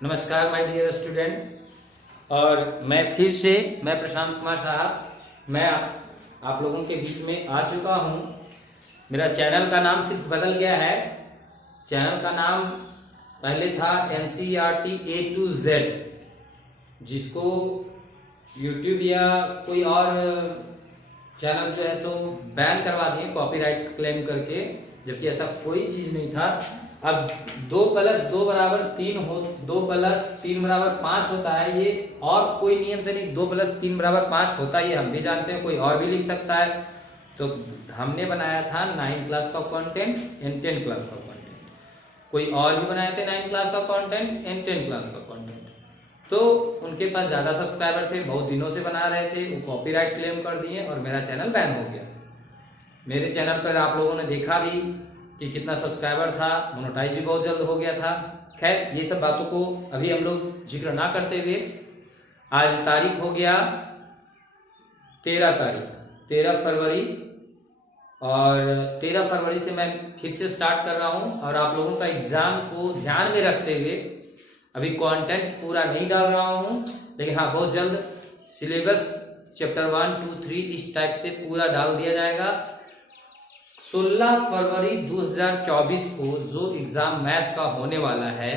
नमस्कार my dear student. और मैं प्रशांत कुमार साहब मैं आप लोगों के बीच में आ चुका हूँ। मेरा चैनल का नाम सिर्फ बदल गया है। चैनल का नाम पहले था NCERT A to Z, जिसको YouTube या कोई और चैनल जो है सो बैन करवा दिए कॉपीराइट क्लेम करके, जबकि ऐसा कोई चीज नहीं था। अब 2 + 2 = 3 हो, 2 + 3 = 5 होता है। ये और कोई नियम से नहीं, 2 + 3 = 5 होता है, ये हम भी जानते हैं, कोई और भी लिख सकता है। तो हमने बनाया था 9th क्लास का कंटेंट एंड 10th क्लास का कंटेंट। कोई और भी बनाए थे 9th क्लास का कंटेंट एंड 10th क्लास का कंटेंट। तो उनके पास ज्यादा सब्सक्राइबर थे, बहुत दिनों से बना रहे थे, वो कॉपीराइट क्लेम कर दिए और मेरा चैनल बैन हो गया। मेरे चैनल पर आप लोगों ने देखा भी कि कितना सब्सक्राइबर था, मोनेटाइज भी बहुत जल्द हो गया था। खैर, ये सब बातों को अभी हम लोग जिक्र ना करते हुए, आज तारीख हो गया 13 फरवरी, और 13 फरवरी से मैं फिर से स्टार्ट कर रहा हूं। और आप लोगों का एग्जाम को ध्यान में रखते हुए अभी कंटेंट पूरा नहीं डाल रहा हूं, लेकिन हाँ, बहुत जल्द सिलेबस चैप्टर 1, 2, 3 इस टाइप से पूरा डाल दिया जाएगा। 16 फरवरी 2024 को जो एग्जाम मैथ का होने वाला है,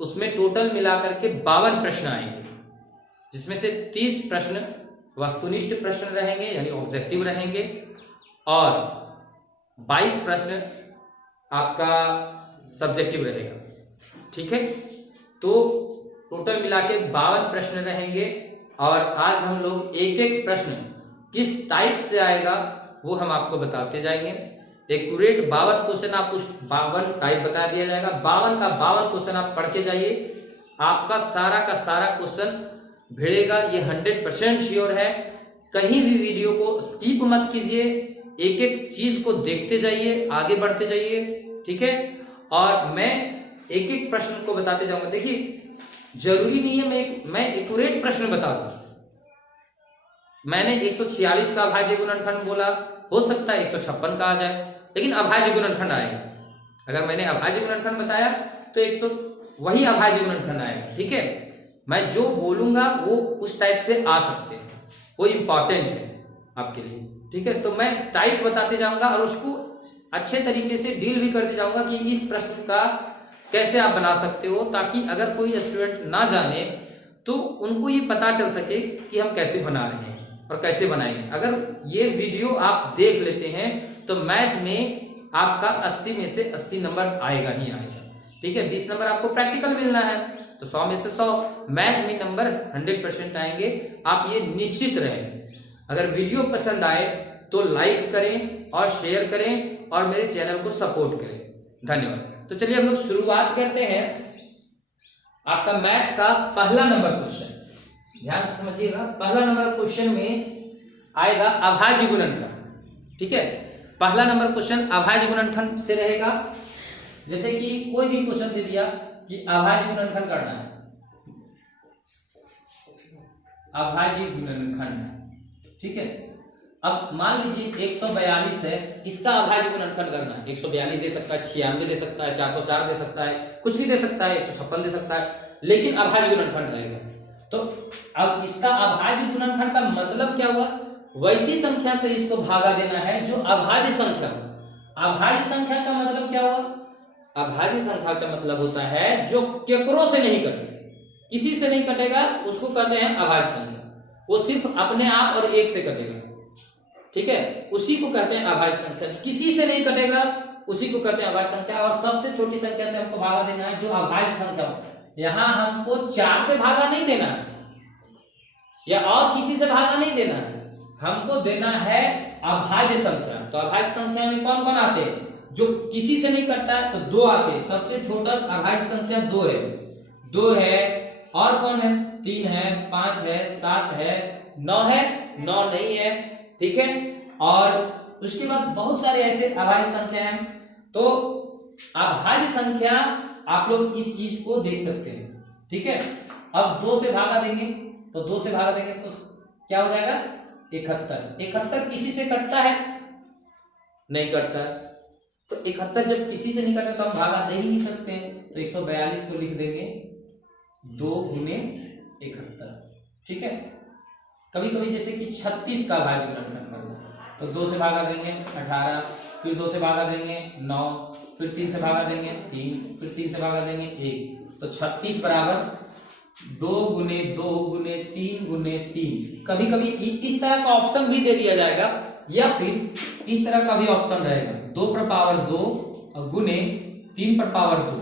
उसमें टोटल मिलाकर के 52 प्रश्न आएंगे, जिसमें से 30 प्रश्न वस्तुनिष्ठ प्रश्न रहेंगे यानी ऑब्जेक्टिव रहेंगे, और 22 प्रश्न आपका सब्जेक्टिव रहेगा। ठीक है, तो टोटल मिला के 52 प्रश्न रहेंगे। और आज हम लोग एक एक प्रश्न किस टाइप से आएगा वो हम आपको बताते जाएंगे। एक्यूरेट 52 क्वेश्चन, आप उस 52 टाइप बता दिया जाएगा। 52 का 52 क्वेश्चन आप पढ़ के जाइए, आपका सारा का सारा क्वेश्चन भिड़ेगा, ये 100% श्योर है। कहीं भी वीडियो को स्किप मत कीजिए, एक एक चीज को देखते जाइए, आगे बढ़ते जाइए। ठीक है, और मैं एक एक प्रश्न को बताते जाऊंगा। देखिए, जरूरी नहीं है मैं एक्यूरेट प्रश्न बता दूं। मैंने 146 का अभाज्य गुणनखंड बोला, हो सकता है 156 का आ जाए, लेकिन अभाज्य गुणनखंड आएगा। अगर मैंने अभाज्य गुणनखंड बताया तो 100 वही अभाज्य गुणनखंड आएगा। ठीक है, मैं जो बोलूंगा वो उस टाइप से आ सकते हैं, वो इंपॉर्टेंट है आपके लिए। ठीक है, तो मैं टाइप बताते जाऊंगा और उसको अच्छे तरीके से डील भी करते जाऊंगा कि इस प्रश्न का कैसे आप बना सकते हो, ताकि अगर कोई स्टूडेंट ना जाने तो उनको ये पता चल सके कि हम कैसे बना रहे हैं और कैसे बनाएंगे। अगर ये वीडियो आप देख लेते हैं तो मैथ में आपका 80 में से 80 नंबर आएगा ही आएगा। ठीक है, 20 नंबर आपको प्रैक्टिकल मिलना है, तो 100 में से 100 मैथ में नंबर 100% आएंगे, आप ये निश्चित रहें। अगर वीडियो पसंद आए तो लाइक करें और शेयर करें और मेरे चैनल को सपोर्ट करें। धन्यवाद। तो चलिए हम लोग शुरुआत करते हैं। आपका मैथ का पहला नंबर क्वेश्चन, ध्यान से समझिएगा। पहला नंबर क्वेश्चन में आएगा अभाज्य गुणनखंड। ठीक है, पहला नंबर क्वेश्चन अभाज्य गुणनखंड से रहेगा। जैसे कि कोई भी क्वेश्चन दे दिया कि अभाज्य गुणनखंड करना है, अभाज्य गुणनखंड। ठीक है, अब मान लीजिए 142 है, इसका अभाज्य गुणनखंड करना है। 142 दे सकता है, 96 दे सकता है, 404 दे सकता है, कुछ भी दे सकता है, 156 दे सकता है, लेकिन अभाज्य गुणनखंड रहेगा। तो अब इसका अभाज्य गुणनखंड का मतलब क्या हुआ? वैसी संख्या से इसको भागा देना है जो अभाज्य संख्या हो। अभाज्य संख्या का मतलब क्या हुआ? अभाज्य संख्या का मतलब होता है जो केकरों से नहीं कटे, किसी से नहीं कटेगा, उसको कहते हैं अभाज्य संख्या। वो सिर्फ अपने आप और एक से कटेगा। ठीक है, उसी को कहते हैं अभाज्य संख्या। किसी से नहीं कटेगा, उसी को कहते हैं अभाज्य संख्या। और सबसे छोटी संख्या से हमको भागा देना है जो अभाज्य संख्या हो। यहां हमको 4 से भागा नहीं देना है या और किसी से भागा नहीं देना है, हमको देना है अभाज्य संख्या। तो अभाज्य संख्या में कौन कौन आते हैं? जो किसी से नहीं कटता है तो 2 आते हैं। सबसे छोटा अभाज्य संख्या 2 है। और कौन है? 3 है, 5 है, 7 है, 9 है, 9 नहीं है। ठीक है, और उसके बाद बहुत सारे ऐसे अभाज्य संख्या हैं। तो अभाज्य संख्या आप लोग इस चीज को देख सकते हैं। ठीक है, अब 2 से भागा देंगे तो 2 से भागा देंगे तो क्या हो जाएगा? 71। 71 किसी से कटता है? नहीं कटता है। तो 71 जब किसी से नहीं कटता तो हम भागा दे ही नहीं सकते हैं, तो 142 को लिख देंगे 2 गुने 71, ठीक है। कभी कभी जैसे कि 36 का अभाज्य गुणनखंड करना है तो 2 से भागा देंगे 18, फिर 2 से भागा देंगे 9, फिर 3 से भागा देंगे 3, फिर 3 से भागा देंगे 1, तो 36 बराबर 2 गुने 2 गुने 3 गुने 3। कभी कभी इस तरह का ऑप्शन भी दे दिया जाएगा या फिर इस तरह का भी ऑप्शन रहेगा 2 पर पावर 2 और गुने 3 पर पावर 2,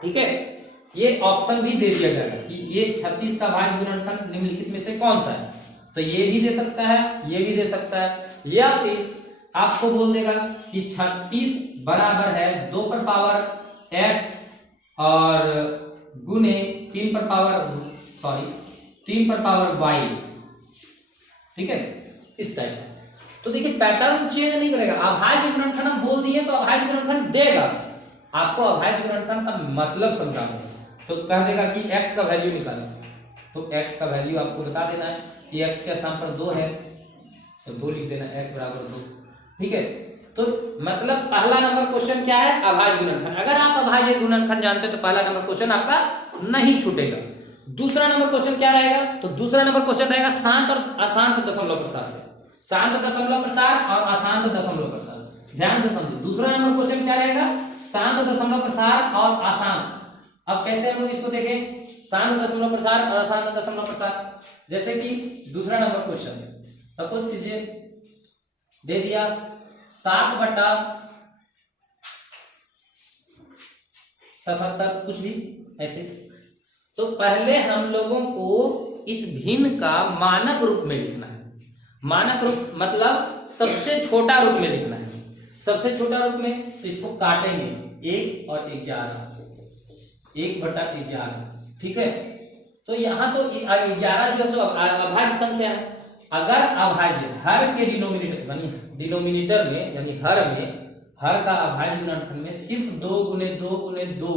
ठीक है। ये ऑप्शन भी दे दिया जाएगा कि ये 36 का भाज्य गुणनखंड निम्नलिखित में से कौन सा है, तो ये भी दे सकता है, ये भी दे सकता है, या फिर आपको बोल देगा कि 36 बराबर है 2 पर पावर x और गुने 3 पर पावर y, ठीक है, इस टाइप। तो देखिए पैटर्न चेंज नहीं करेगा। अभाज्य गुणनखंड हम बोल दिए तो अभाज्य गुणनखंड देगा, आपको अभाज्य गुणनखंड का मतलब समझाना है। तो कह देगा कि x का वैल्यू निकालो, तो x का वैल्यू आपको बता देना है कि x के स्थान पर 2 है तो 2 लिख देना, x बराबर 2, ठीक है। तो मतलब पहला नंबर क्वेश्चन क्या है, अभाज्य गुणनखंड। अगर आप अभाज्य गुणनखंड जानते हैं तो पहला नंबर क्वेश्चन आपका नहीं छूटेगा। दूसरा नंबर क्वेश्चन क्या रहेगा, तो दूसरा नंबर क्वेश्चन रहेगा शांत और अशांत दशमलव प्रसार से। शांत दशमलव प्रसार और अशांत दशमलव प्रसार, ध्यान से समझो। दूसरा नंबर क्वेश्चन क्या रहेगा, शांत दशमलव प्रसार और अशांत। अब कैसे हम लोग इसको देखें, शांत दशमलव प्रसार और अशांत दशमलव प्रसार। जैसे कि दूसरा नंबर क्वेश्चन सपोज कीजिए दे दिया 7/77 कुछ भी ऐसे, तो पहले हम लोगों को इस भिन्न का मानक रूप में लिखना है। मानक रूप मतलब सबसे छोटा रूप में लिखना है। सबसे छोटा रूप में तो इसको काटेंगे 1 और 11, 1/11, ठीक है। तो यहाँ तो 11 जो है अभाज्य संख्या है। अगर अभाज्य हर के डिनोमिनेटर में यानी हर का अभाज्य गुणनखंड में सिर्फ 2 गुने 2 गुने 2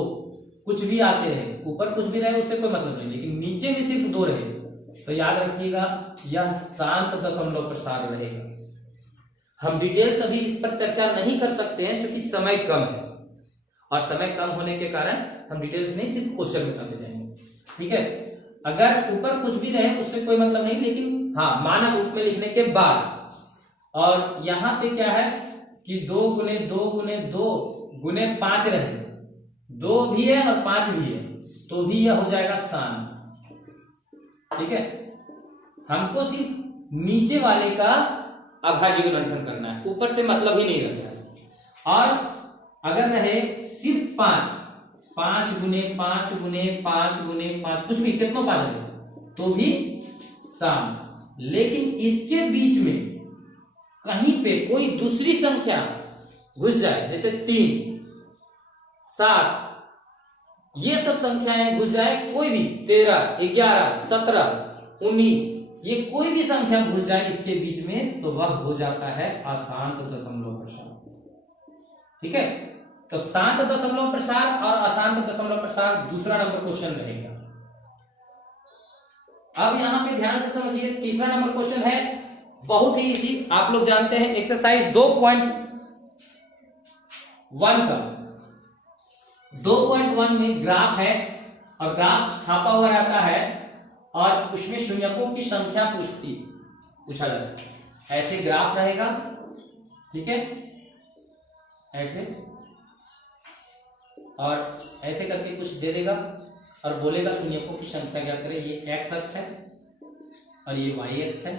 कुछ भी आते रहे, ऊपर कुछ भी रहे उससे कोई मतलब नहीं, लेकिन नीचे भी सिर्फ 2 रहे तो याद रखिएगा यह शांत दशमलव प्रसार रहेगा। हम डिटेल्स अभी इस पर चर्चा नहीं कर सकते हैं क्योंकि समय कम है, और समय कम होने के कारण हम डिटेल्स नहीं, सिर्फ क्वेश्चन बताते जाएंगे, ठीक है। अगर ऊपर कुछ भी रहे उससे कोई मतलब नहीं, लेकिन हाँ मानक रूप में लिखने के बाद। और यहाँ पे क्या है कि 2 गुने 2 गुने 2 गुने 5 रहे, 2 भी है और 5 भी है, तो भी यह हो जाएगा शांत, ठीक है। हमको सिर्फ नीचे वाले का अभाज्य गुणनखंड करना है, ऊपर से मतलब ही नहीं रहता है। और अगर रहे सिर्फ 5 गुने 5 गुने 5 गुने 5 कुछ भी कितनों 5 रहे तो भी शांत। लेकिन इसके बीच में कहीं पे कोई दूसरी संख्या घुस जाए, जैसे 3, 7, ये सब संख्याएं घुस जाए, कोई भी 13, 11, 17, 19, ये कोई भी संख्या घुस जाए इसके बीच में तो वह हो जाता है अशांत दशमलव प्रसार, ठीक है। तो शांत दशमलव प्रसार और अशांत दशमलव प्रसार दूसरा नंबर क्वेश्चन रहेगा। अब यहां पे ध्यान से समझिए, तीसरा नंबर क्वेश्चन है बहुत ही इजी, आप लोग जानते हैं एक्सरसाइज 2.1 का 2.1 में ग्राफ है और ग्राफ छापा हुआ रहता है और उसमें शून्यकों की संख्या पूछा जाता है। ऐसे ग्राफ रहेगा, ठीक है, ऐसे, और ऐसे करके कुछ दे देगा और बोलेगा शून्यकों की संख्या क्या करें। ये x अक्ष है और ये y अक्ष है,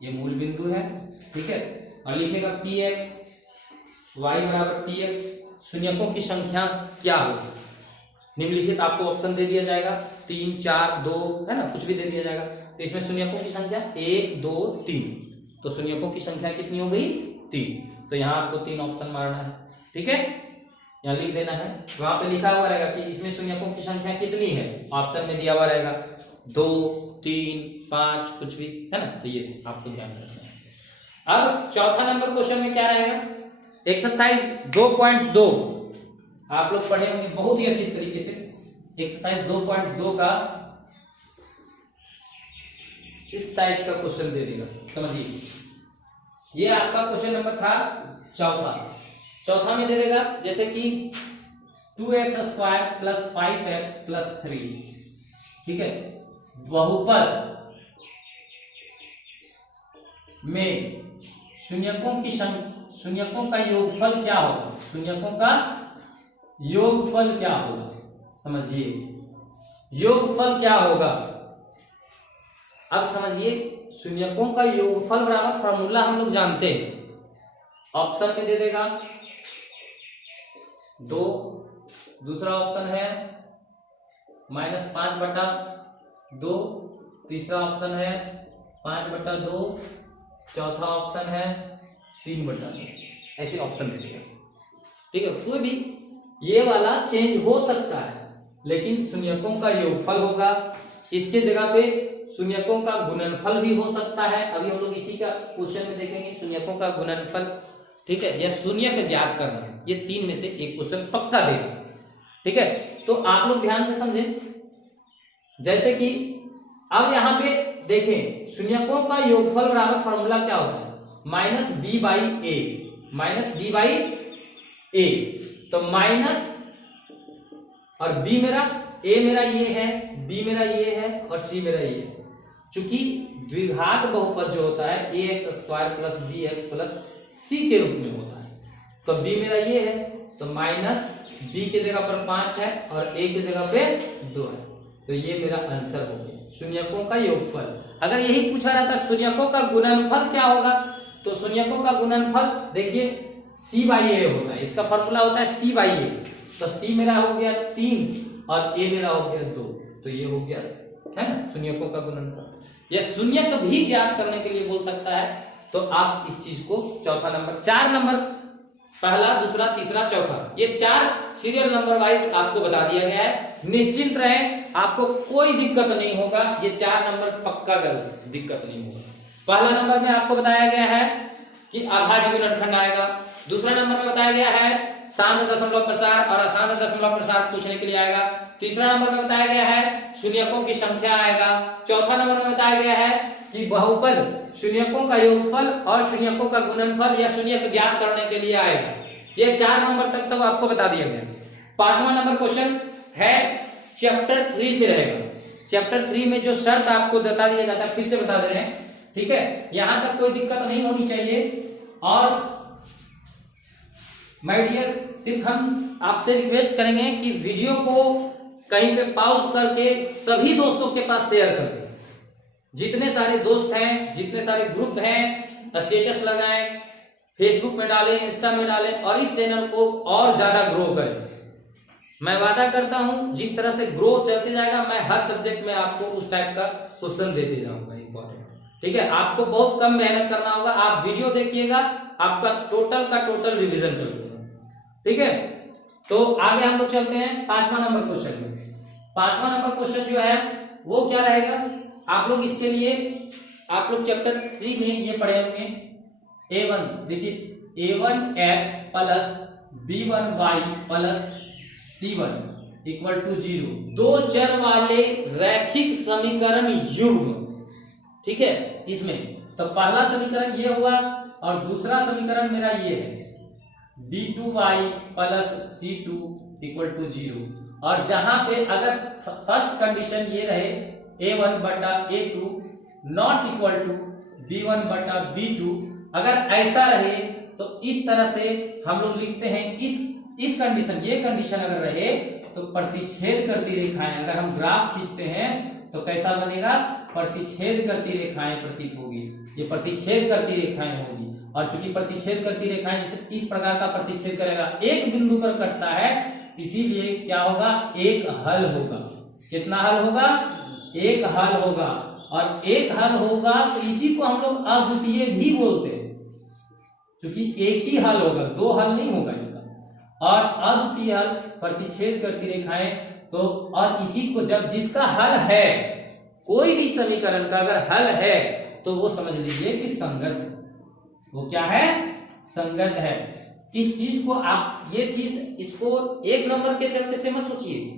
ये मूल बिंदु है, ठीक है। और लिखेगा px y बराबर px, शून्यकों की संख्या क्या होगी निम्नलिखित आपको ऑप्शन दे दिया जाएगा 3, 4, 2 है ना, कुछ भी दे दिया जाएगा। तो इसमें शून्यकों की संख्या 1, 2, 3, तो शून्यकों की संख्या कितनी हो गई 3, तो यहाँ आपको 3 ऑप्शन मारना है, ठीक है, यहाँ लिख देना है। वहां पे लिखा हुआ रहेगा कि इसमें शून्यकों की संख्या कितनी है, ऑप्शन में दिया हुआ रहेगा 2, 3, 5 कुछ भी है ना, तो ये आपको ध्यान रखना है। अब चौथा नंबर क्वेश्चन में क्या रहेगा, एक्सरसाइज 2.2 आप लोग पढ़े होंगे बहुत ही अच्छी तरीके से। एक्सरसाइज 2.2 का इस टाइप का क्वेश्चन दे देगा, समझिए। ये आपका क्वेश्चन नंबर था चौथा में दे देगा, जैसे कि 2x² प्लस 5x प्लस 3। ठीक है, बहुपद में शून्यकों का योगफल क्या होगा? शून्यकों का योगफल क्या होगा? समझिए, योगफल क्या होगा? अब समझिए, शून्यकों का योगफल बराबर फॉर्मूला हम लोग जानते हैं। ऑप्शन में दे देगा 2, दूसरा ऑप्शन है -5/2, तीसरा ऑप्शन है 5/2, चौथा ऑप्शन है 3/2। ऐसे ऑप्शन दे देगा। ठीक है, कोई भी ये वाला चेंज हो सकता है, लेकिन शून्यकों का योगफल होगा। इसके जगह पे शून्यकों का गुणनफल भी हो सकता है। अभी हम लोग इसी का क्वेश्चन में देखेंगे, शून्यकों का गुणनफल। ठीक है, या शून्यक ज्ञात करना, ये 3 में से एक क्वेश्चन पक्का देगा। ठीक है, तो आप लोग ध्यान से समझें। जैसे कि अब यहां पे देखें, शून्यकों का योगफल बराबर फॉर्मूला क्या होता है? -b/a, -b/a। तो माइनस और b मेरा, a मेरा ये है, b मेरा ये है और c मेरा ये है। चूंकि द्विघात बहुपद जो होता है ax² plus bx plus c के रूप में होता है, तो b मेरा ये है, तो माइनस b के जगह पर 5 है और a की जगह पे 2 है। तो ये मेरा आंसर हो गया, शून्यकों का योगफल। अगर यही पूछा रहता शून्यकों का गुणनफल क्या होगा, तो शून्यकों का गुणनफल देखिए c/a होता है। इसका फॉर्मूला होता है c/a। तो c मेरा हो गया 3 और a मेरा हो गया 2। तो ये हो गया, है ना, शून्यकों का गुणनफल। यह शून्यक भी ज्ञात करने के लिए बोल सकता है। तो आप इस चीज को चौथा नंबर, 4 नंबर, पहला, दूसरा, तीसरा, चौथा, ये 4 सीरियल नंबर वाइज आपको बता दिया गया है। निश्चिंत रहें, आपको कोई दिक्कत नहीं होगा। ये 4 नंबर पक्का कर, दिक्कत नहीं होगा। पहला नंबर में आपको बताया गया है कि अभाज्य गुणनखंड आएगा। दूसरा नंबर में बताया गया है शांत दशमलव प्रसार और अशांत दशमलव प्रसार पूछने के लिए आएगा। तीसरा नंबर में बताया गया है शून्यकों की संख्या आएगा। चौथा नंबर में बताया गया है कि बहुपद, शून्यकों का योगफल और शून्यकों का गुणनफल या शून्यक ज्ञात करने के लिए आएगा। ये 4 नंबर तक तो आपको बता दिया गया। 5वां नंबर क्वेश्चन है चैप्टर 3 से रहेगा। चैप्टर 3 में जो शर्त आपको बता दिया जाता है, फिर से बता दे रहे हैं। ठीक है, यहां तक कोई दिक्कत नहीं होनी चाहिए। और माय डियर, सिर्फ हम आपसे रिक्वेस्ट करेंगे कि वीडियो को कहीं पे पॉज करके सभी दोस्तों के पास शेयर कर दें। जितने सारे दोस्त हैं, जितने सारे ग्रुप हैं, स्टेटस लगाएं, फेसबुक में डालें, इंस्टा में डालें और इस चैनल को और ज्यादा ग्रो करें। मैं वादा करता हूं जिस तरह से ग्रो चलते जाएगा, मैं हर सब्जेक्ट में आपको उस टाइप का क्वेश्चन देते जाऊंगा इंपॉर्टेंट। ठीक है, आपको बहुत कम मेहनत करना होगा। आप वीडियो देखिएगा, आपका टोटल का टोटल रिवीजन चलेगा। ठीक है, तो आगे हम लोग चलते हैं 5वां नंबर क्वेश्चन में। 5वां नंबर क्वेश्चन जो है वो क्या रहेगा, आप लोग इसके लिए, आप लोग चैप्टर 3 में ये पढ़े होंगे a1, देखिए a1x plus b1y plus c1 equal to 0, 2 चर वाले रैखिक समीकरण युग्म। ठीक है, इसमें तो पहला समीकरण ये हुआ और दूसरा समीकरण मेरा ये है b2y plus c2 equal to 0। और जहां पे अगर फर्स्ट कंडीशन ये रहे a1 बटा a2 not equal to b1 बटा b2, अगर ऐसा रहे तो इस तरह से हम लोग लिखते हैं। इस कंडीशन, ये कंडीशन अगर रहे तो प्रतिच्छेद करती रेखाएं, अगर हम ग्राफ खींचते हैं तो कैसा बनेगा, प्रतिच्छेद करती रेखाएं प्रतीत होगी। ये प्रतिच्छेद करती रेखाएं होगी। और चूंकि प्रतिच्छेद करती रेखाएं जैसे इस प्रकार का प्रतिच्छेद करेगा, एक बिंदु पर कटता है, इसीलिए क्या होगा, एक हल होगा। कितना हल होगा, एक हल होगा। और एक हल होगा तो इसी को हम लोग अद्वितीय भी बोलते हैं, क्योंकि एक ही हल होगा, 2 हल नहीं होगा इसका। और अद्वितीय हल, प्रतिच्छेद करती रेखाएं, तो और इसी को जब जिसका हल है, कोई भी समीकरण का अगर हल है तो वो समझ लीजिए कि संगत है। वो क्या है, संगत है। इस चीज को आप, ये चीज, इसको 1 नंबर के चलते से मत सोचिए।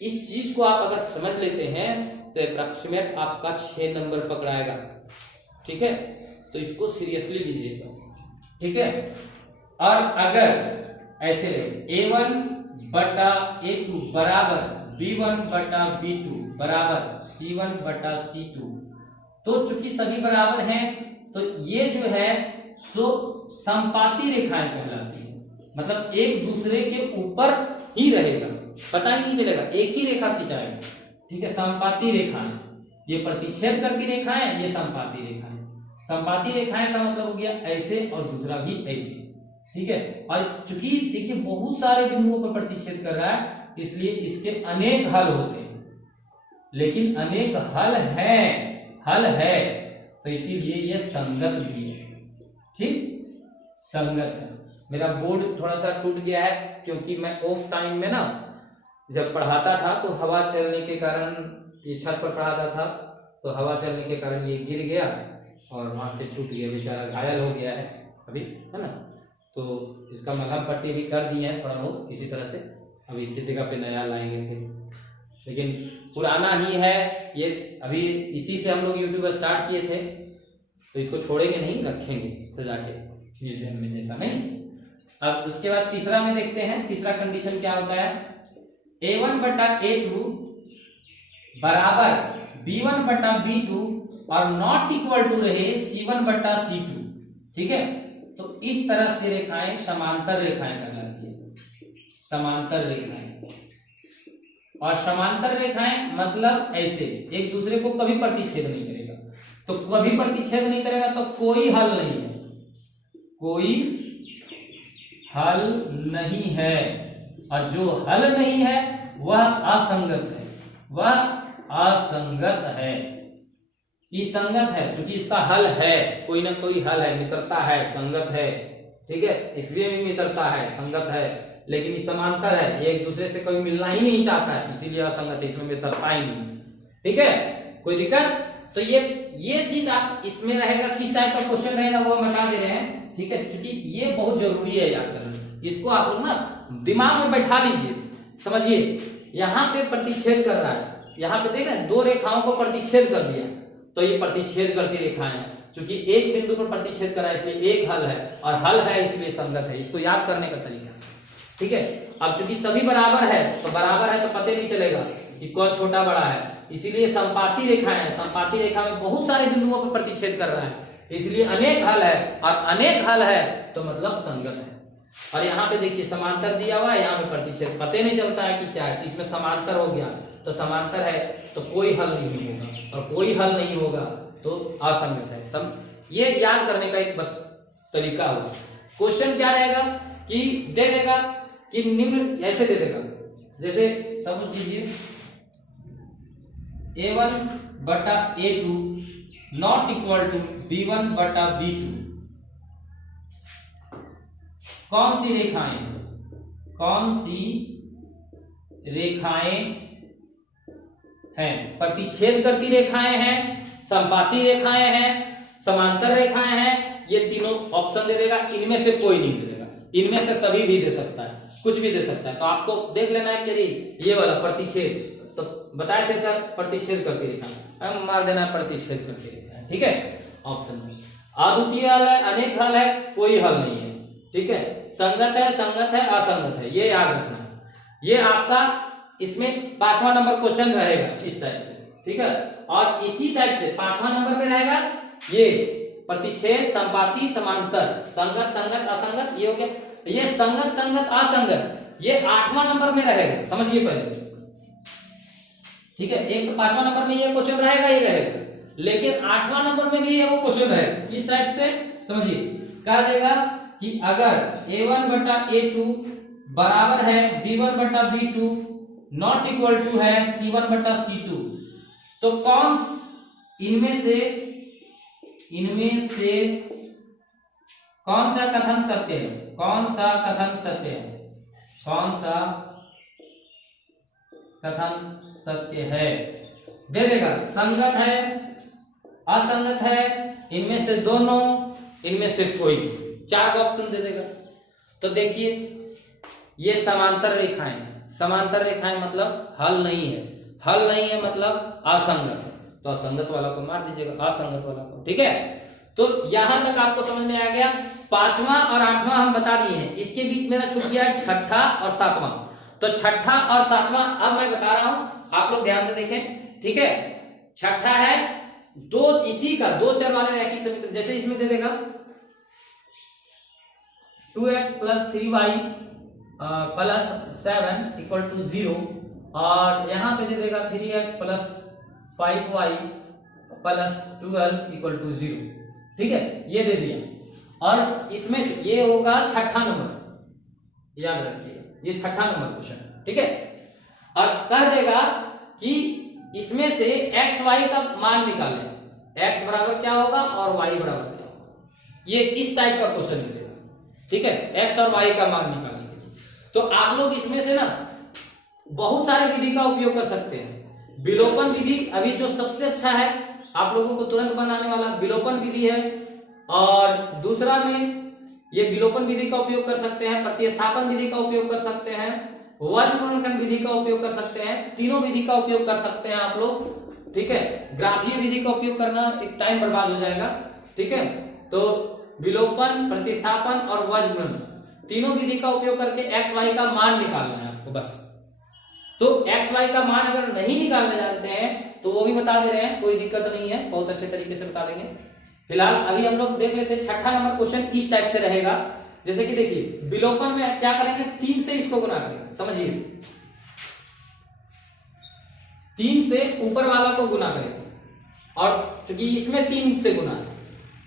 इस चीज को आप अगर समझ लेते हैं तो अप्रॉक्सीमेट आपका 6 नंबर पकड़ाएगा। ठीक है, तो इसको सीरियसली लीजिएगा। ठीक है, और अगर ऐसे रहे a1 बटा A2 बराबर B1 बटा B2 बराबर C1 बटा C2। तो चूंकि सभी बराबर हैं तो ये जो है सो समपाती रेखाएं कहलाती है, मतलब एक दूसरे के ऊपर ही रहेगा, पता ही नहीं चलेगा, एक ही रेखा खिंचाएगा। ठीक है, समपाती रेखाएं, ये प्रतिच्छेद करती रेखाएं, ये समपाती रेखाएं। समपाती रेखाएं का मतलब हो गया ऐसे और दूसरा भी ऐसे। ठीक है, और चूंकि देखिए बहुत सारे बिंदुओं पर प्रतिच्छेद कर रहा है इसलिए इसके अनेक हल होते हैं, लेकिन अनेक हल है तो इसीलिए ये संगत भी है। ठीक, संगत है। मेरा बोर्ड थोड़ा सा टूट गया है क्योंकि मैं ऑफ टाइम में ना जब पढ़ाता था तो हवा चलने के कारण, ये छत पर पढ़ाता था तो हवा चलने के कारण ये गिर गया और वहां से टूट गया, बेचारा घायल हो गया है अभी, है ना। तो इसका मलहम पट्टी भी कर दी है थोड़ा बहुत इसी तरह से, अभी इसकी जगह पे नया लाएंगे फिर, लेकिन पुराना ही है ये, अभी इसी से हम लोग यूट्यूब स्टार्ट किए थे तो इसको छोड़ेंगे नहीं, रखेंगे सजा के म्यूजियम में जैसा नहीं। अब उसके बाद तीसरा में देखते हैं, तीसरा कंडीशन क्या होता है, A1 बटा A2 बराबर B1 बटा B2 और नॉट इक्वल टू रहे C1 बटा C2। ठीक है, तो इस तरह से रेखाएं समांतर रेखाएं कहलाती है, समांतर रेखाएं। और समांतर रेखाएं मतलब ऐसे एक दूसरे को कभी प्रतिच्छेद नहीं करेगा, तो कभी प्रतिच्छेद नहीं करेगा तो कोई हल नहीं है, कोई हल नहीं है, और जो हल नहीं है वह असंगत है, वह असंगत है। ये संगत है क्योंकि इसका हल है, कोई ना कोई हल है, मित्रता है, संगत है। ठीक है, इसलिए भी मित्रता है, संगत है, लेकिन ये समांतर है, ये एक दूसरे से कोई मिलना ही नहीं चाहता है, इसीलिए असंगत है, इसमें मित्रता ही नहीं। ठीक है, कोई दिक्कत? तो ये चीज आप इसमें रहेगा, किस टाइप का क्वेश्चन रहेगा वो हम बता दे रहे हैं। ठीक है, क्योंकि ये बहुत जरूरी है याद करना, इसको आप लोग ना दिमाग में बैठा लीजिए, समझिए। यहाँ पे प्रतिच्छेद कर रहा है, यहाँ पे देख रहे हैं दो रेखाओं को प्रतिच्छेद कर दिया, तो ये प्रतिच्छेद करती रेखाएं हैं, क्योंकि एक बिंदु पर प्रतिच्छेद कर रहा है इसलिए एक हल है, और हल है इसलिए संगत है। इसको याद करने का तरीका, ठीक है। अब चूंकि सभी बराबर है तो बराबर है तो पता नहीं चलेगा कि कौन छोटा बड़ा है, इसीलिए संपाती रेखाएं है, संपाती रेखा में बहुत सारे बिंदुओं पर प्रतिच्छेद कर रहा है, इसलिए अनेक हल है, और अनेक हल है तो मतलब संगत है। और यहाँ पे देखिए समांतर दिया हुआ है, यहाँ पे प्रतिच्छेद, पता नहीं चलता है कि क्या है, इसमें समांतर हो गया तो समांतर है तो कोई हल नहीं होगा, और कोई हल नहीं होगा तो असंगत है। ये याद करने का एक बस तरीका होगा। क्वेश्चन क्या रहेगा कि दे देगा कि निम्न ऐसे दे देगा, जैसे समझ लीजिए A1 बटा A2 not equal to B1 बटा B2। कौन सी रेखाएं, कौन सी रेखाएं हैं, प्रतिच्छेद करती रेखाएं हैं, संपाती रेखाएं हैं, समांतर रेखाएं हैं, ये तीनों ऑप्शन दे देगा, इनमें से कोई नहीं दे देगा, इनमें से सभी भी दे सकता है, कुछ भी दे सकता है। तो आपको देख लेना है कि ये वाला प्रतिच्छेद, तो बताए थे सर प्रतिच्छेद करती रेखा, मार देना है प्रतिच्छेद करती रेखा है। ठीक है, ऑप्शन में अद्वितीय हल है, अनेक हल है, कोई हल नहीं है। ठीक है, संगत है, संगत है, असंगत है, ये याद रखना है। ये आपका इसमें 5वां नंबर क्वेश्चन रहेगा इस टाइप से। ठीक है, और इसी टाइप से 5वां नंबर में रहेगा ये प्रतिच्छेद, संपाती, समांतर, संगत, संगत, असंगत, ये हो गया। ये संगत, संगत, असंगत, ये 8वां नंबर में रहेगा, समझिए पहले। ठीक है, एक तो 5वां नंबर में ये क्वेश्चन रहेगा ही रहेगा, लेकिन 8वां नंबर में भी ये वो क्वेश्चन रहेगा। इस टाइप से समझिए, क्या देगा कि अगर A1 बटा A2 बराबर है B1 बटा B2 नॉट इक्वल टू है C1 बटा C2, तो कौन इनमें से कौन सा कथन सत्य है, कौन सा कथन सत्य है, कौन सा कथन सत्य है, दे देगा। संगत है, असंगत है, इनमें से दोनों, इनमें से कोई, 4 ऑप्शन दे देगा। तो देखिए ये समांतर रेखाएं, समांतर रेखाएं मतलब हल नहीं है, हल नहीं है मतलब असंगत है, तो असंगत वाला को मार दीजिएगा, असंगत वाला को। ठीक है, तो यहां तक आपको समझ में आ गया। 5वां और 8वां हम बता दिए हैं, इसके बीच मेरा छूट गया 6ठा और 7वां। तो छठा और सातवां अब मैं बता रहा हूं, आप लोग ध्यान से देखें, ठीक है। छठा है दो इसी का दो चर वाले रैखिक समीकरण, जैसे इसमें दे देगा 2x + 3y + 7 = 0 और यहां पे दे देगा 3x + 5y + 12 = 0, ठीक है, ये दे दिया। और इसमें ये होगा छठा नंबर, याद रखिए ये छठा नंबर क्वेश्चन, ठीक है। और कह देगा कि इसमें से x y का मान निकालें, x बराबर क्या होगा और y बराबर क्या होगा, ये इस टाइप का क्वेश्चन मिलेगा, ठीक है, x और y का मान निकालने के लिए। तो आप लोग इसमें से ना बहुत सारे विधि का उपयोग कर सकते हैं। विलोपन विधि अभी जो सबसे अच्छा है, आप लोगों को तुरंत बनाने वाला विलोपन विधि है। और दूसरा में ये विलोपन विधि का उपयोग कर सकते हैं, प्रतिस्थापन विधि का उपयोग कर सकते हैं, वज्र गुणनखंड विधि का उपयोग कर सकते हैं, तीनों विधि का उपयोग कर सकते हैं आप लोग, ठीक है। ग्राफीय विधि का उपयोग करना एक टाइम बर्बाद हो जाएगा, ठीक है। तो विलोपन, प्रतिस्थापन और वज्र गुणन तीनों विधि का उपयोग करके एक्स वाई का मान निकालना है आपको बस। तो एक्स वाई का मान अगर नहीं निकालने जानते हैं तो वो भी बता दे रहे हैं, कोई दिक्कत नहीं है, बहुत अच्छे तरीके से बता देंगे। फिलहाल अभी हम लोग देख लेते हैं छठा नंबर क्वेश्चन इस टाइप से रहेगा, जैसे कि देखिए विलोपन में क्या करेंगे, 3 से इसको गुना करेंगे, समझिए 3 से ऊपर वाला को गुना करेंगे और क्योंकि इसमें 3 से गुना है,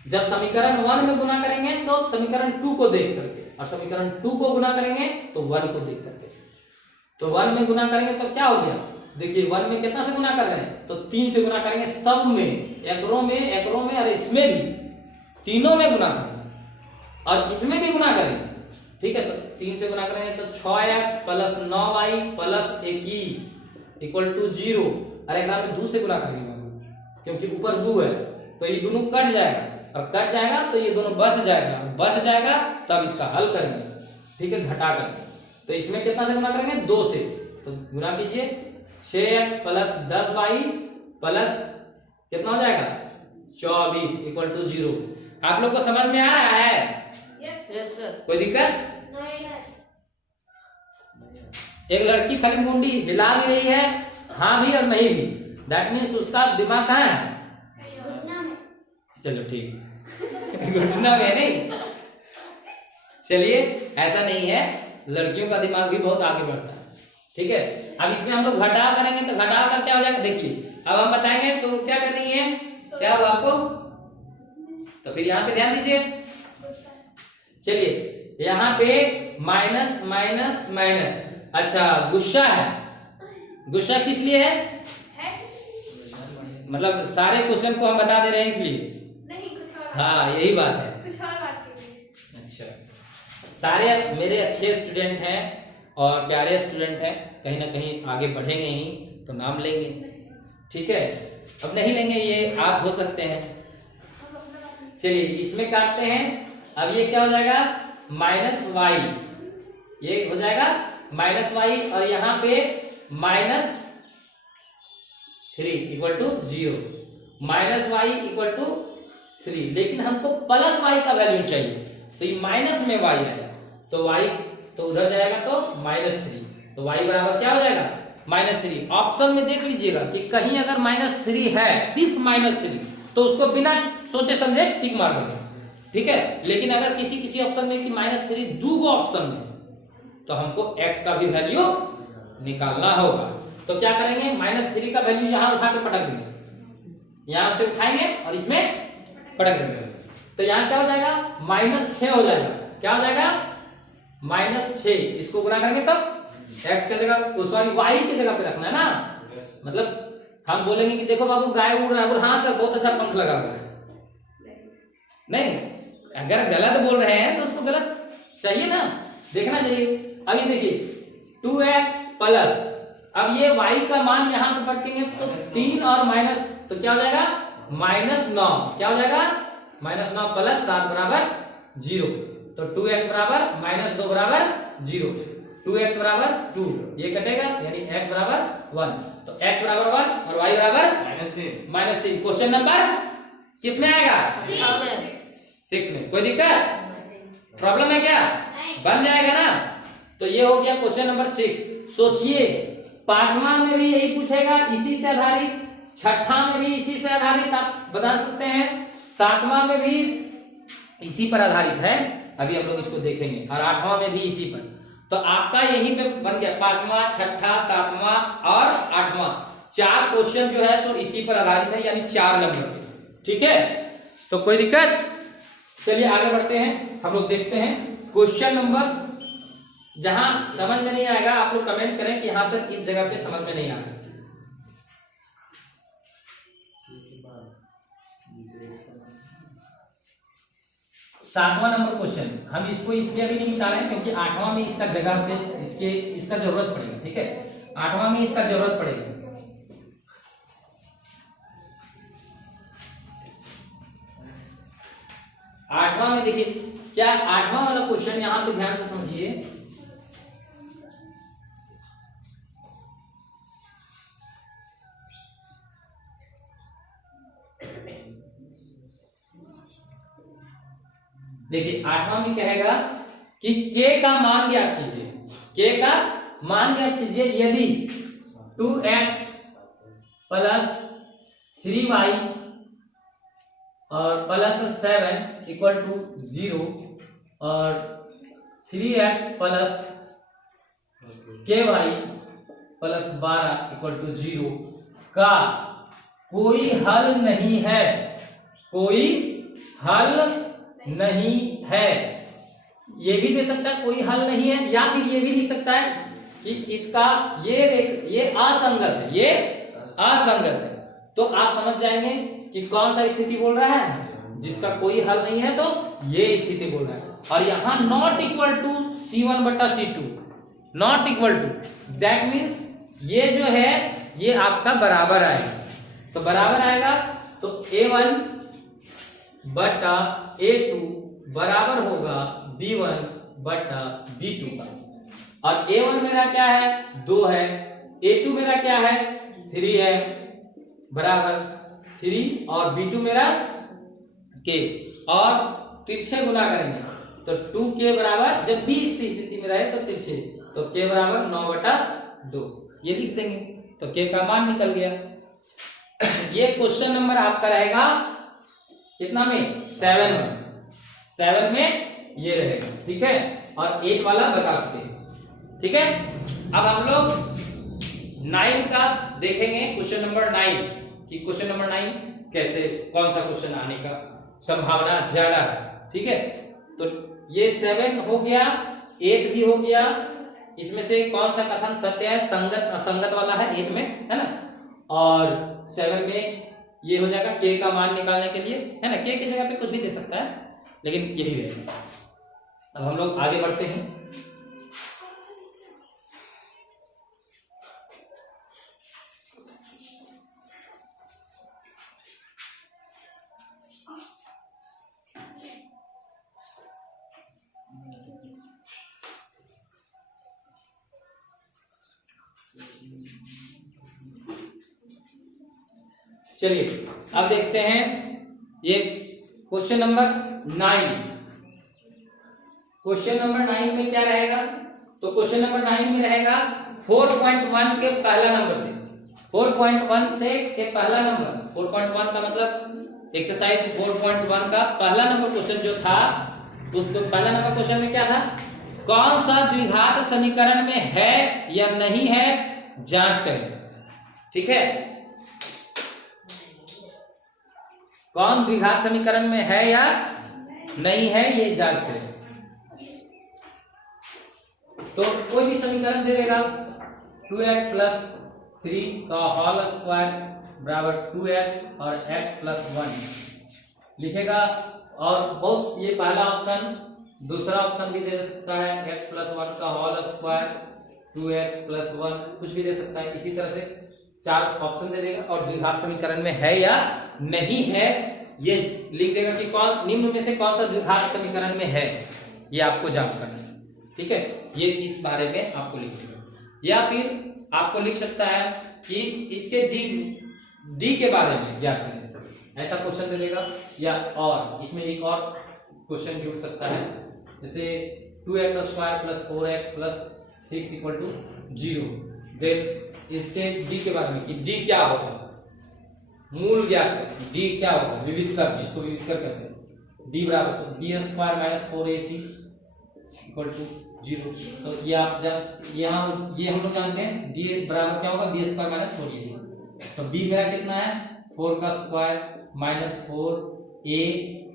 जब समीकरण 1 में गुना करेंगे तो समीकरण 2 को देख करके, और समीकरण 2 को गुना करेंगे तो 1 को देख करके। तो 1 में गुना करेंगे तो क्या हो गया, देखिए 1 में कितना से गुना कर रहे हैं, तो 3 से गुना करेंगे, सब में, एकरों में और इसमें भी, तीनों में गुना करेंगे और इसमें भी गुना करेंगे, ठीक है। तो 3 से गुना करेंगे तो 6x + 9y + 21 = 0। अरे एक में 2 से गुना करेंगे क्योंकि ऊपर 2 है तो ये दोनों कट जाएगा, और कट जाएगा तो ये दोनों बच जाएगा, तब इसका हल करेंगे, ठीक है, घटा करके। तो इसमें कितना से गुना करेंगे, 2 से, तो गुना कीजिए 6x + 10y प्लस कितना हो जाएगा 24 = 0। आप लोग को समझ में आ रहा है? Yes sir. कोई दिक्कत नहीं। एक लड़की खाली मुंडी हिला भी रही है, हाँ भी और नहीं भी, दैट मीन्स उसका दिमाग कहाँ है, घुटना में। चलो ठीक घुटना में नहीं, चलिए ऐसा नहीं है, लड़कियों का दिमाग भी बहुत आगे बढ़ता है, ठीक है। अब इसमें हम लोग घटाव करेंगे तो घटाव का क्या हो जाएगा, देखिए अब हम बताएंगे तो क्या कर रही है, क्या होगा आपको, तो फिर यहाँ पे ध्यान दीजिए, चलिए यहाँ पे माइनस माइनस माइनस, अच्छा गुस्सा है, गुस्सा किस लिए है, मतलब सारे क्वेश्चन को हम बता दे रहे हैं इसलिए नहीं, कुछ और, हाँ यही बात है, कुछ और बात कीजिए। अच्छा सारे मेरे अच्छे स्टूडेंट हैं और प्यारे स्टूडेंट हैं, कहीं ना कहीं आगे बढ़ेंगे ही तो नाम लेंगे, ठीक है। अब नहीं लेंगे ये आप हो सकते हैं, चलिए इसमें काटते हैं। अब ये क्या हो जाएगा -y, ये हो जाएगा -y और यहाँ पे -3 = 0, -y = 3, लेकिन हमको +y का वैल्यू चाहिए, तो ये माइनस में y आएगा, तो y तो उधर जाएगा तो -3, तो y बराबर क्या हो जाएगा -3। ऑप्शन में देख लीजिएगा कि कहीं अगर -3 है, सिर्फ -3, तो उसको बिना सोचे समझे टिक मार देंगे, ठीक है। लेकिन अगर किसी ऑप्शन में कि -3 दो ऑप्शन में, तो हमको x का भी वैल्यू निकालना होगा, तो क्या करेंगे, -3 का वैल्यू यहां उठा के पटक देंगे, यहां से उठाएंगे और इसमें पटक देंगे, तो यहां क्या हो जाएगा -6 हो जाएगा, क्या हो जाएगा -6, इसको गुना करेंगे तब x की जगह सॉरी y की जगह पे रखना है ना, मतलब हम बोलेंगे कि देखो बाबू गाय उड़ रहा है, बोल हाँ सर बहुत अच्छा पंख लगा हुआ है, नहीं, अगर गलत बोल रहे हैं तो उसको गलत चाहिए ना, देखना चाहिए। अभी देखिए 2x प्लस, अब ये y का मान यहाँ पे पटकेंगे तो 3 और माइनस, तो क्या हो जाएगा -9, क्या हो जाएगा -9 + 7 = 0, तो 2x बराबर -2 बराबर 0, 2x बराबर 2, ये कटेगा यानी x बराबर 1, तो x बराबर 1 और y बराबर -3। क्वेश्चन नंबर किस में आएगा, 6 में। कोई दिक्कत प्रॉब्लम है क्या, बन जाएगा ना। तो ये हो गया क्वेश्चन नंबर 6। सोचिए, पांचवा में भी यही पूछेगा इसी से आधारित, छठा में भी इसी से आधारित आप बता सकते हैं, सातवां में भी इसी पर आधारित है, अभी हम लोग इसको देखेंगे, और आठवां में भी इसी पर। तो आपका यहीं पे बन गया पांचवा, छठा, सातवां और आठवां, 4 क्वेश्चन जो है सो इसी पर आधारित है, यानी 4 नंबर के। ठीक है, तो कोई दिक्कत? चलिए आगे बढ़ते हैं, हम लोग देखते हैं क्वेश्चन नंबर। जहां समझ में नहीं आएगा आप लोग कमेंट करें कि यहां से इस जगह पे समझ में नहीं आ रहा। सातवां नंबर क्वेश्चन, हम इसको इसलिए अभी नहीं बता रहे हैं क्योंकि आठवां में इसका जगह पे इसका जरूरत पड़ेगा। ठीक है, आठवां में इसका जरूरत पड़ेगा। आठवां में देखिए क्या, आठवां वाला क्वेश्चन यहां पे ध्यान से समझिए। देखिए आठवां में कहेगा कि k का मान ज्ञात कीजिए, k का मान ज्ञात कीजिए यदि 2x प्लस 3y और प्लस 7 इक्वल टू 0 और 3x plus ky plus 12 equal to 0 का कोई हल नहीं है, कोई हल नहीं है। ये भी दे सकता है कोई हल नहीं है, या फिर ये भी लिख सकता है कि इसका ये असंगत है, ये असंगत है। तो आप समझ जाएंगे कि कौन सा स्थिति बोल रहा है, जिसका कोई हल नहीं है, तो ये स्थिति बोल रहा है। और यहां नॉट इक्वल टू C1 बटा C2, not equal to, that means ये जो है ये आपका बराबर आएगा। तो बराबर आएगा तो A1 बटा A2 बराबर होगा B1 बटा B2 का। और A1 मेरा क्या है, 2 है, A2 मेरा क्या है, 3 है, बराबर 3, और B2 मेरा K, और तिरछे गुना करेंगे तो 2K बराबर, जब B इस स्थिति में रहे तो तिरछे, तो K बराबर 9 बटा 2, ये लिख देंगे तो K का मान निकल गया। ये क्वेश्चन नंबर आपका रहेगा कितना में, 7 में, 7 में ये रहेगा। ठीक है, और 8 वाला बता चुके हैं। ठीक है, अब हम लोग 9 का देखेंगे, क्वेश्चन नंबर 9 कि क्वेश्चन नंबर 9 कैसे, कौन सा क्वेश्चन आने का संभावना ज्यादा है। ठीक है, तो ये 7 हो गया, 8 भी हो गया, इसमें से कौन सा कथन सत्य है, संगत असंगत वाला है 8 में, है ना, और 7 में ये हो जाएगा k का मान निकालने के लिए, है ना, k की जगह पे कुछ भी दे सकता है, लेकिन यही रहेगा। अब हम लोग आगे बढ़ते हैं। चलिए अब देखते हैं ये क्वेश्चन नंबर 9। क्वेश्चन नंबर 9 में क्या रहेगा, तो क्वेश्चन नंबर 9 में रहेगा 4.1 के पहला नंबर से, 4.1 से के पहला नंबर, 4.1 का मतलब एक्सरसाइज 4.1 का पहला नंबर क्वेश्चन जो था, उसको पहला नंबर क्वेश्चन में क्या था, कौन सा द्विघात समीकरण में है या नहीं है जांच करें। ठीक है, कौन द्विघात समीकरण में है या नहीं है ये जांच करें। तो कोई भी समीकरण दे देगा, 2x प्लस 3 का होल स्क्वायर बराबर 2x और x प्लस 1 लिखेगा, और बहुत ये पहला ऑप्शन, दूसरा ऑप्शन भी दे सकता है x प्लस 1 का होल स्क्वायर 2x प्लस 1, कुछ भी दे सकता है। इसी तरह से 4 ऑप्शन दे देगा, और द्विघात समीकरण में है या नहीं है ये लिख देगा कि कौन निम्न में से कौन सा द्विघात समीकरण में है, ये आपको जांच करना है। ठीक है, ये इस बारे में आपको लिख देगा, या फिर आपको लिख सकता है कि इसके डी के बारे में ज्ञात करें, ऐसा क्वेश्चन दे देगा, या और इसमें एक और क्वेश्चन जुड़ सकता है, जैसे 2x square plus 4x plus 6 equal to 0। Then इसके डी के बारे में कि डी क्या होगा, मूल ज्ञात करें। डी क्या होगा, विविध कर, जिसको विविध कर कहते हैं। डी बराबर तो B square minus 4ac equal to 0। तो ये आप यहाँ ये हम लोग जानते हैं डी बराबर क्या होगा, बी स्क्वायर माइनस 4ac। तो बी मेरा कितना है 4 का स्क्वायर माइनस 4a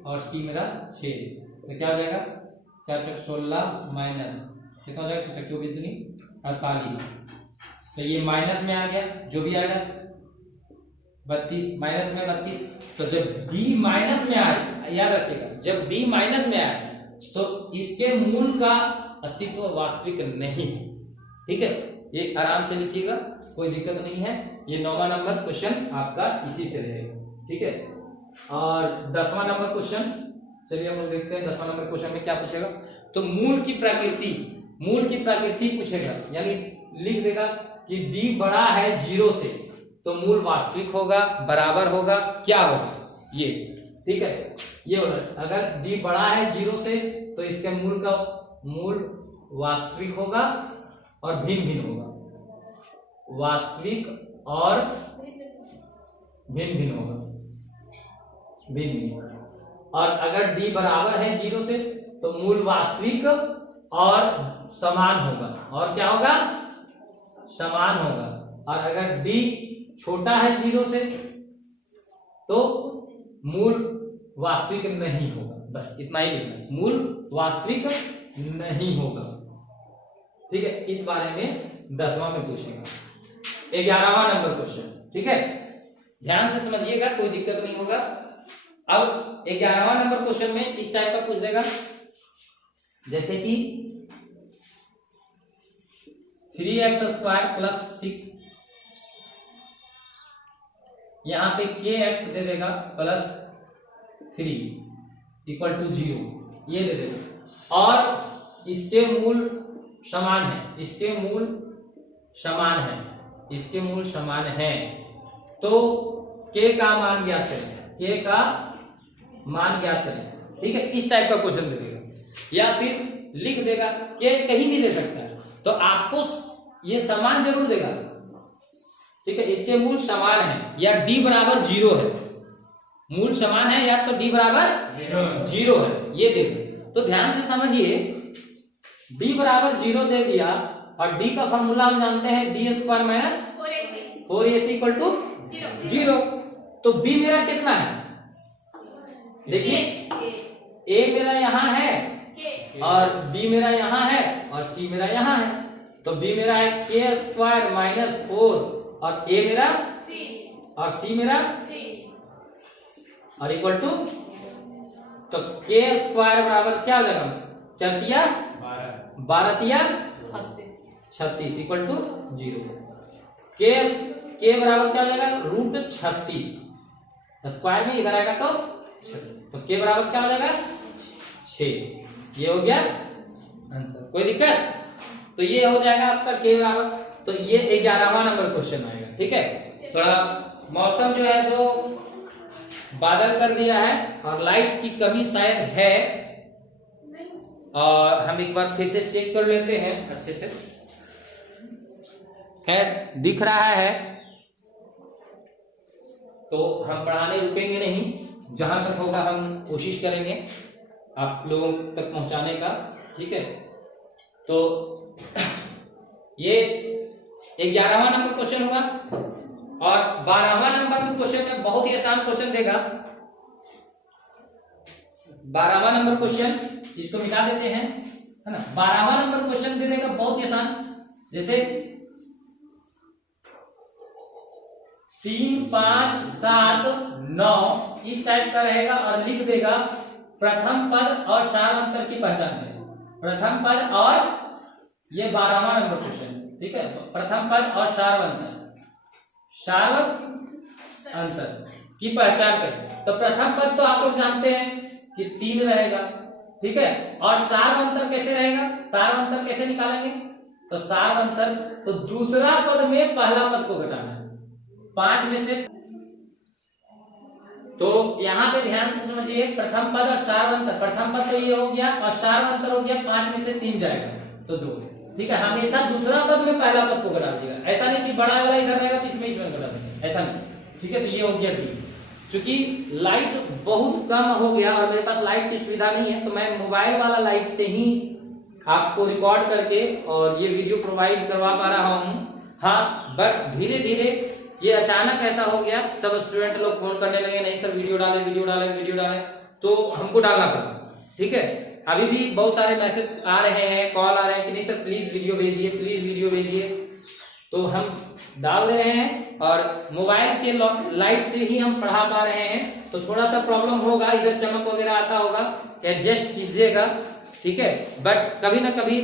और सी मेरा 6। तो क्या हो जाएगा 4 चौक 16 माइनस कितना हो जाएगा 6 24 दूनी 48। तो ये माइनस में आ गया, जो भी आएगा 32 माइनस में 32। तो जब d माइनस में आए, याद रखिएगा जब d माइनस में आए तो इसके मूल का अस्तित्व वास्तविक नहीं है। ठीक है, ये आराम से लिखिएगा, कोई दिक्कत नहीं है। ये 9वां नंबर क्वेश्चन आपका इसी से रहेगा। ठीक है, और 10वां नंबर क्वेश्चन, चलिए हम लोग देखते हैं 10वां नंबर क्वेश्चन में क्या पूछेगा। तो मूल की प्रकृति पूछेगा, यानी लिख देगा कि d बड़ा है 0 से तो मूल वास्तविक होगा, बराबर होगा, क्या होगा ये। ठीक है, ये होगा अगर d बड़ा है 0 से तो इसके मूल वास्तविक होगा और भिन्न भिन्न होगा, वास्तविक और भिन्न भिन्न होगा, भिन्न। और अगर d बराबर है 0 से तो मूल वास्तविक और समान होगा, और क्या होगा समान होगा। और अगर d छोटा है 0 से तो मूल वास्तविक नहीं होगा। बस इतना ही लिखना, मूल वास्तविक नहीं होगा। ठीक है, इस बारे में 10वां में पूछेगा। 11वां नंबर क्वेश्चन, ठीक है, ध्यान से समझिएगा, कोई दिक्कत नहीं होगा। अब 11वां नंबर क्वेश्चन में इस टाइप का पूछ देगा, जैसे कि 3x² प्लस 6, यहां पे kx दे देगा प्लस 3 इक्वल टू 0, ये दे देगा। और इसके मूल समान है, इसके मूल समान है, तो k का मान ज्ञात करें, k का मान ज्ञात करें। ठीक है, इस टाइप का क्वेश्चन दे देगा, या फिर लिख देगा, k कहीं भी दे सकता है, तो आपको ये समान जरूर देगा। ठीक है, इसके मूल समान है या d बराबर 0 है, मूल समान है या तो d बराबर 0 है, ये देखो। तो ध्यान से समझिए, d बराबर 0 दे दिया और d का फॉर्मूला हम जानते हैं d square minus 4ac equal to 0। तो b मेरा कितना है, देखिए a मेरा यहाँ है और b मेरा यहाँ है और c मेरा यहाँ है। तो b मेरा है k स्क्वायर माइनस 4 और a मेरा और c मेरा और इक्वल टू, तो k स्क्वायर बराबर क्या हो जाएगा, 4 तिया 12 तिया 36 इक्वल टू 0। k बराबर क्या हो जाएगा, √36, स्क्वायर में इधर आएगा तो k बराबर क्या हो जाएगा 6। ये हो गया आंसर, कोई दिक्कत। तो ये हो जाएगा आपका k बराबर। तो ये 11वां नंबर क्वेश्चन आएगा। ठीक है, थोड़ा मौसम जो है जो बादल कर दिया है और लाइट की कमी शायद है, और हम एक बार फिर से चेक कर लेते हैं अच्छे से। खैर दिख रहा है तो हम पढ़ाने रुकेंगे नहीं, जहां तक होगा हम कोशिश करेंगे आप लोगों तक पहुंचाने का। ठीक है, तो ये 11वां नंबर क्वेश्चन हुआ। और 12वां नंबर में क्वेश्चन में बहुत ही आसान क्वेश्चन देगा। 12वां नंबर क्वेश्चन, इसको मिटा देते हैं, है ना। 12वां नंबर क्वेश्चन दे देगा बहुत ही आसान, जैसे 3 5 7 9 इस टाइप का रहेगा और लिख देगा प्रथम पद और सार्वंतर की पहचान करें। प्रथम पद और ये 12वां नंबर क्वेश्चन, ठीक है। तो प्रथम पद और सार्वंतर की पहचान करें। तो प्रथम पद तो आप लोग जानते हैं कि 3 रहेगा, ठीक है। और सार्वंतर कैसे रहेगा, सार्वंतर कैसे निकालेंगे, तो सार्वंतर तो दूसरा पद में पहला पद को घटाना है 5 में से। तो यहां पे ध्यान से समझिए, प्रथम पद और सार्वंतर, प्रथम पद तो ये हो गया और सार्वंतर हो गया 5 में से 3 जाएगा तो 2। ठीक है, हमेशा दूसरा पद में पहला पद को घटा दीजिएगा, ऐसा नहीं कि बड़ा वाला इधर रहेगा तो इसमें घटा देंगे, ऐसा नहीं। ठीक है, तो ये हो गया डी। क्योंकि लाइट बहुत कम हो गया और मेरे पास लाइट की सुविधा नहीं है, तो मैं मोबाइल वाला लाइट से ही आपको रिकॉर्ड करके और ये वीडियो प्रोवाइड करवा पा रहा हूँ। हाँ, बट धीरे धीरे ये अचानक ऐसा हो गया, सब स्टूडेंट लोग फोन करने लगे, नहीं सर वीडियो डाले वीडियो डाले वीडियो डाले, तो हमको डालना पड़ा। ठीक है, अभी भी बहुत सारे मैसेज आ रहे हैं, कॉल आ रहे हैं कि नहीं सर प्लीज वीडियो भेजिए, प्लीज वीडियो भेजिए, तो हम डाल दे रहे हैं और मोबाइल के लाइट से ही हम पढ़ा पा रहे हैं। तो थोड़ा सा प्रॉब्लम होगा, इधर चमक वगैरह आता होगा, एडजस्ट कीजिएगा। ठीक है, बट कभी ना कभी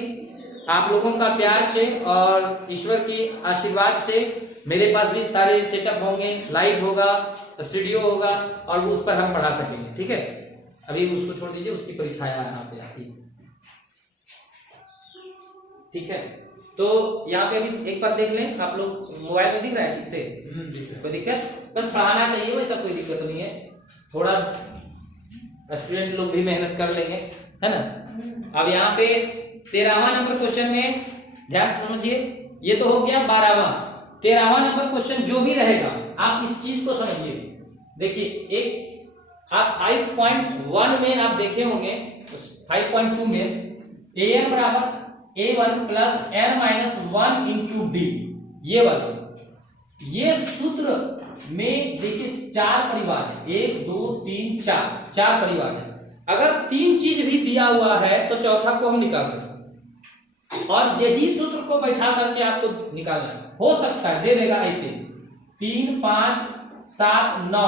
आप लोगों का प्यार से और ईश्वर की आशीर्वाद से मेरे पास भी सारे सेटअप होंगे, लाइट होगा, स्टूडियो होगा और उस पर हम पढ़ा सकेंगे। ठीक है, अभी उसको छोड़ दीजिए, उसकी परीक्षाएं यहाँ पे आती है। ठीक है, तो यहाँ पे अभी एक बार देख लें आप लोग, मोबाइल में दिख रहा है ठीक से? कोई दिक्कत? बस पढ़ाना चाहिए, वैसा कोई दिक्कत नहीं है, थोड़ा स्टूडेंट लोग भी मेहनत कर लेंगे, है ना। अब यहाँ पे 13वां नंबर क्वेश्चन में ध्यान से समझिए, ये तो हो गया 12वां। 13वां नंबर क्वेश्चन जो भी रहेगा आप इस चीज को समझिए। देखिए, एक आप 5.1 में आप देखे होंगे, 5.2 में an बराबर a1 plus n minus 1 into D, ये वाले, ये सूत्र में देखिए 4 परिवार है, 1 2 3 4 परिवार है। अगर 3 चीज भी दिया हुआ है तो चौथा को हम निकाल सकते हैं, और यही सूत्र को बैठा करके आपको निकालना है। हो सकता है दे देगा ऐसे 3 5 7 9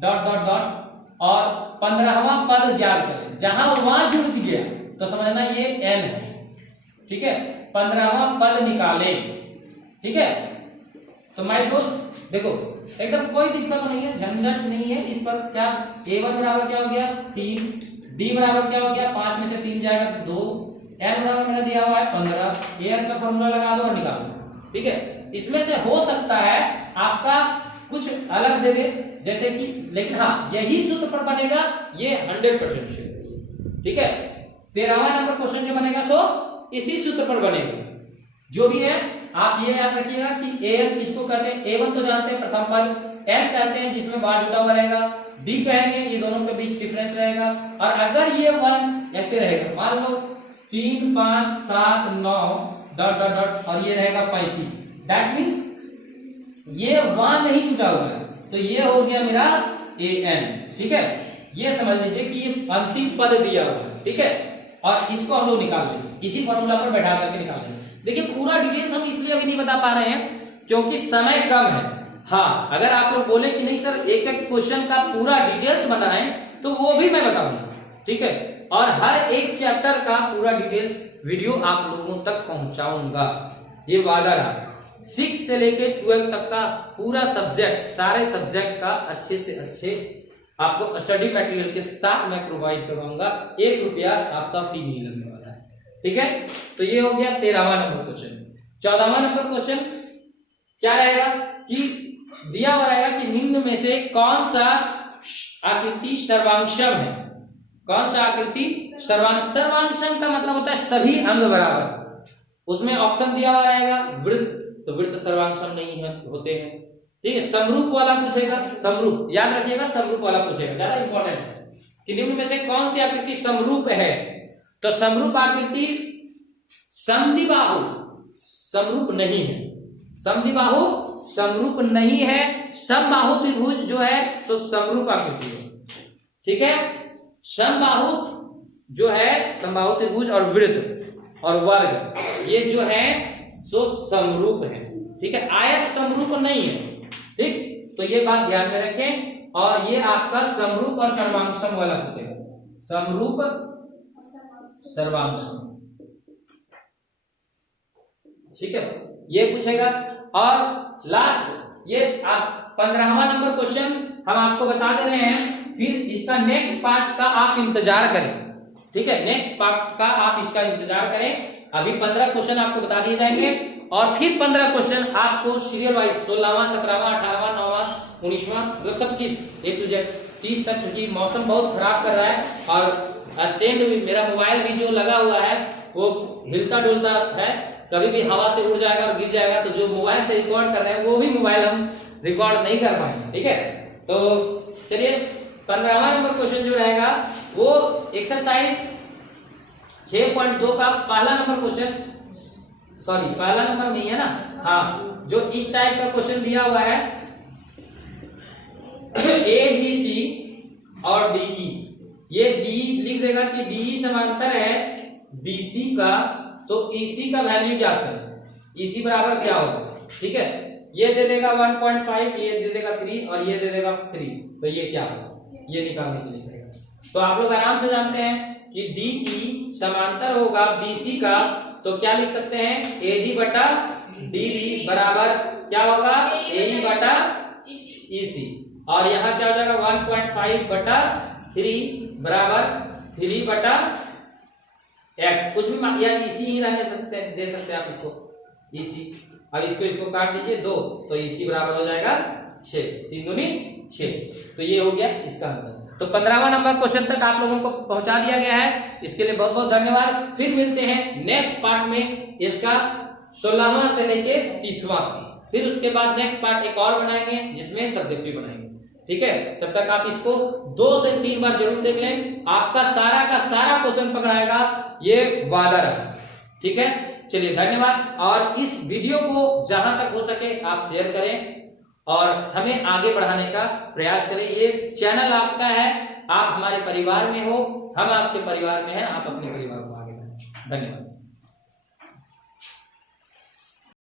डॉट डॉट डॉट और 15वां पद ज्ञात करें, जहां वहां जुड़ गया तो समझना ये n है। ठीक है, 15वां पद निकाले। ठीक है, तो माय दोस्त देखो, एकदम कोई दिक्कत नहीं है, झंझट नहीं है इस पर। क्या a1 बराबर क्या हो गया 3, d बराबर क्या हो गया 5 में से 3 जाएगा तो 2, n बराबर मेरा दिया हुआ है 15, an का फॉर्मूला लगा दो और निकाल दो। ठीक है, इसमें से हो सकता है आपका कुछ अलग दे दे, जैसे कि, लेकिन हाँ यही सूत्र पर बनेगा, ये 100% श्योर। ठीक है, 13वां नंबर क्वेश्चन जो बनेगा सो इसी सूत्र पर बनेगा। जो भी है आप ये याद रखिएगा कि an किसको कहते हैं, a1 तो जानते हैं प्रथम पद, n कहते हैं जिसमें बार जुड़ा हुआ रहेगा, d कहेंगे ये दोनों के बीच डिफरेंस रहेगा, और अगर ये 1 ऐसे रहेगा, मान लो 3 5 7 9 डॉट डॉट डॉट और ये रहेगा 35, दैट मीन्स ये 1 नहीं जुटा हुआ है, तो ये हो गया मेरा an। ठीक है, ये समझ लीजिए कि ये अंतिम पद दिया हुआ है। ठीक है, और इसको हम लोग निकाल लेंगे, इसी फॉर्मूला पर बैठा करके निकाल लेंगे। देखिए, पूरा डिटेल्स हम इसलिए अभी नहीं बता पा रहे हैं क्योंकि समय कम है। हाँ, अगर आप लोग बोले कि नहीं सर एक एक क्वेश्चन का पूरा डिटेल्स बताएं तो वो भी मैं बताऊंगा। ठीक है, और हर एक चैप्टर का पूरा डिटेल्स वीडियो आप लोगों तक पहुंचाऊंगा, ये वादा रहा। 6 से लेके 12 तक का पूरा सब्जेक्ट, सारे सब्जेक्ट का अच्छे से अच्छे आपको स्टडी मटेरियल के साथ मैं प्रोवाइड करवाऊंगा, 1 रुपया आपका फी नहीं लगने वाला है। ठीक है, तो ये हो गया 13वां नंबर क्वेश्चन। 14वां नंबर क्वेश्चन क्या रहेगा कि दिया हुआ रहेगा कि निम्न में से कौन सा आकृति सर्वांगसम है। कौन सा आकृति सर्वांगसम का मतलब होता है सभी अंग बराबर। उसमें ऑप्शन दिया हुआ रहेगा वृत्त, तो वृत्त सर्वांगसम नहीं है, होते हैं। ठीक है, समरूप वाला पूछेगा, समरूप याद रखिएगा, समरूप वाला पूछेगा, ज्यादा इंपॉर्टेंट है कि निम्न में से कौन सी आकृति समरूप है। तो समरूप आकृति समद्विबाहु समरूप नहीं है, समद्विबाहु समरूप नहीं है, समबाहु त्रिभुज जो है तो समरूप आकृति है। ठीक है, समबाहु जो है, समबाहु त्रिभुज और वृत्त और वर्ग ये जो है सो समरूप है। ठीक है, आयत समरूप नहीं है। ठीक, तो ये बात ध्यान में रखें, और ये आपका समरूप और सर्वांगसम वाला पूछेगा, समरूप सर्वांगसम। ठीक है, ये पूछेगा। और लास्ट ये आप 15वां नंबर क्वेश्चन हम आपको बता दे रहे हैं, फिर इसका नेक्स्ट पार्ट का आप इंतजार करें। ठीक है, नेक्स्ट पार्ट का आप इसका इंतजार करें। अभी 15 क्वेश्चन आपको बता दिए जाएंगे और फिर 15 क्वेश्चन आपको सीरियल वाइज 16वां 17वां 18वां 9वां 19वां मतलब सब चीज A to Z 30 तक, क्योंकि मौसम बहुत खराब कर रहा है और स्टैंड भी मेरा मोबाइल भी जो लगा हुआ है वो हिलता डुलता है, कभी भी हवा से उड़ जाएगा और गिर जाएगा, तो जो मोबाइल से रिकॉर्ड कर रहे हैं वो भी मोबाइल हम रिकॉर्ड नहीं कर पाएंगे। ठीक है, तो चलिए 15वां नंबर क्वेश्चन जो रहेगा वो एक्सरसाइज 6.2 का पहला नंबर क्वेश्चन, सॉरी पहला नंबर में ही है ना, हाँ, जो इस टाइप का क्वेश्चन दिया हुआ है ए बी सी और डीई, ये डी लिख देगा कि डीई समांतर है बीसी का, तो ईसी का वैल्यू क्या करें, ईसी बराबर क्या होगा। ठीक है, ये दे देगा 1.5, ये दे देगा 3 और ये दे देगा 3, तो ये क्या होगा, ये निकालने के लिए करेगा। तो आप लोग आराम से जानते हैं कि डीई समांतर होगा बीसी का, तो क्या लिख सकते हैं, एडी बटा डीबी बराबर क्या होगा, एई बटा ईसी, और यहाँ क्या हो जाएगा 1.5 बटा 3 बराबर 3 बटा x, कुछ भी या इसी ही रहने सकते हैं, दे सकते हैं आप इसको इसी। अब इसको काट दीजिए 2, तो इसी बराबर हो जाएगा 6, 3 दूनी 6, तो ये हो गया इसका आंसर। तो 15वां नंबर क्वेश्चन तक आप लोगों को पहुंचा दिया गया है, इसके लिए बहुत बहुत धन्यवाद। फिर मिलते हैं नेक्स्ट पार्ट में, इसका 16वां से लेके 30वां, फिर उसके बाद नेक्स्ट पार्ट एक और बनाएंगे जिसमें सब्जेक्टिव बनाएंगे। ठीक है, तब तक आप इसको 2 से 3 बार जरूर देख लें, आपका सारा का सारा क्वेश्चन पकड़ाएगा, ये वादा रहा। ठीक है, चलिए धन्यवाद, और इस वीडियो को जहां तक हो सके आप शेयर करें और हमें आगे बढ़ाने का प्रयास करें। ये चैनल आपका है, आप हमारे परिवार में हो, हम आपके परिवार में हैं, आप अपने परिवार को आगे बढ़ाएं। धन्यवाद।